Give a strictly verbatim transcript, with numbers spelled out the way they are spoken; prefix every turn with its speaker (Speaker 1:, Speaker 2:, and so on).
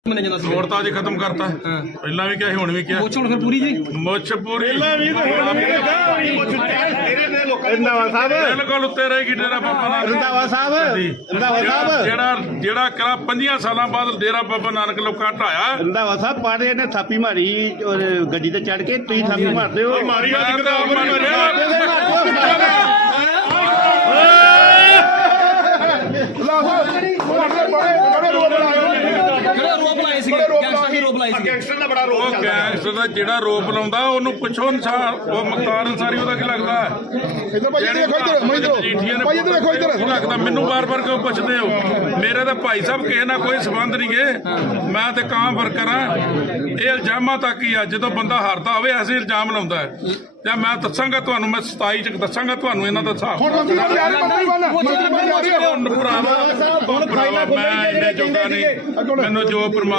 Speaker 1: ਹੋਰ ਤਾਂ ਅੱਜ ਖਤਮ ਕਰਤਾ ਪਹਿਲਾਂ ਵੀ ਕਿਹਾ ਹੁਣ ਵੀ ਕਿਹਾ
Speaker 2: ਮੁੱਛ ਹੁਣ ਫਿਰ ਪੂਰੀ ਜੀ
Speaker 1: ਮੁੱਛ ਪੂਰੀ
Speaker 3: ਰੰਧਾਵਾ ਸਾਹਿਬ
Speaker 1: ਬਿਲਕੁਲ ਉੱਤੇ ਰਹੇਗੀ ਡੇਰਾ ਬਾਬਾ ਨਾਨਕ
Speaker 3: ਰੰਧਾਵਾ ਸਾਹਿਬ ਰੰਧਾਵਾ ਸਾਹਿਬ
Speaker 1: ਜਿਹੜਾ ਜਿਹੜਾ ਕਰਾ ਪੰਜਾਂ ਸਾਲਾਂ ਬਾਅਦ ਡੇਰਾ ਬਾਬਾ ਨਾਨਕ ਲੋਕਾਂ ਢਾਇਆ
Speaker 3: ਰੰਧਾਵਾ ਸਾਹਿਬ ਪਾੜੇ ਨੇ ਥਾਪੀ ਮਾਰੀ ਔਰ ਗੱਡੀ ਤੇ ਚੜ ਕੇ ਤੁਸੀਂ ਥਾਪੀ ਮਾਰਦੇ ਹੋ
Speaker 1: ਮਾਰੀ
Speaker 3: ਗੈਂਗਸਟਰ ਦਾ ਬੜਾ ਰੋਲ
Speaker 1: ਉਹ ਗੈਂਗਸਟਰ ਦਾ ਜਿਹੜਾ ਰੋਪ ਲਾਉਂਦਾ ਉਹਨੂੰ ਪੁੱਛੋ ਅਨਸਾਰ ਉਹ ਮੁਖਤਾਰ ਅਨਸਾਰੀ ਉਹਦਾ ਕੀ ਲੱਗਦਾ
Speaker 4: ਇਧਰ ਭਾਈ ਦੇਖੋ ਇਧਰ ਮੈਂ ਇਧਰ ਭਾਈ ਇਧਰ ਦੇਖੋ ਇਧਰ
Speaker 1: ਲੱਗਦਾ ਮੈਨੂੰ ਬਾਰ-ਬਾਰ ਕਿਉਂ ਪੁੱਛਦੇ ਹੋ ਮੇਰੇ ਤਾਂ ਭਾਈ ਸਾਹਿਬ ਕਿਸੇ ਨਾਲ ਕੋਈ ਸਬੰਧ ਨਹੀਂ ਗੇ ਮੈਂ ਤੇ ਕਾਂ ਵਰਕਰ ਆ ਇਹ ਇਲਜ਼ਾਮਾਂ ਤੱਕ ਹੀ ਆ ਜਦੋਂ ਬੰਦਾ ਹਾਰਦਾ ਹੋਵੇ ਐਸੇ ਇਲਜ਼ਾਮ ਲਾਉਂਦਾ ਹੈ ਤੇ ਮੈਂ ਦੱਸਾਂਗਾ ਤੁਹਾਨੂੰ ਮੈਂ ਸਤਾਈ ਚ ਦੱਸਾਂਗਾ ਤੁਹਾਨੂੰ ਇਹਨਾਂ ਦਾ ਹਿਸਾਬ
Speaker 4: ਹੁਣ ਮੰਤਰੀ ਬਣ ਜਾ ਰਹੀ ਮੰਤਰੀ ਬਣ ਮੰਤਰੀ ਬਣ ਜਾ ਰਹੀ
Speaker 1: ਭਰਾਵਾ ਮੈਂ ਇੰਨੇ ਜੋਗਾ ਨਹੀਂ ਮੈਨੂੰ ਜੋ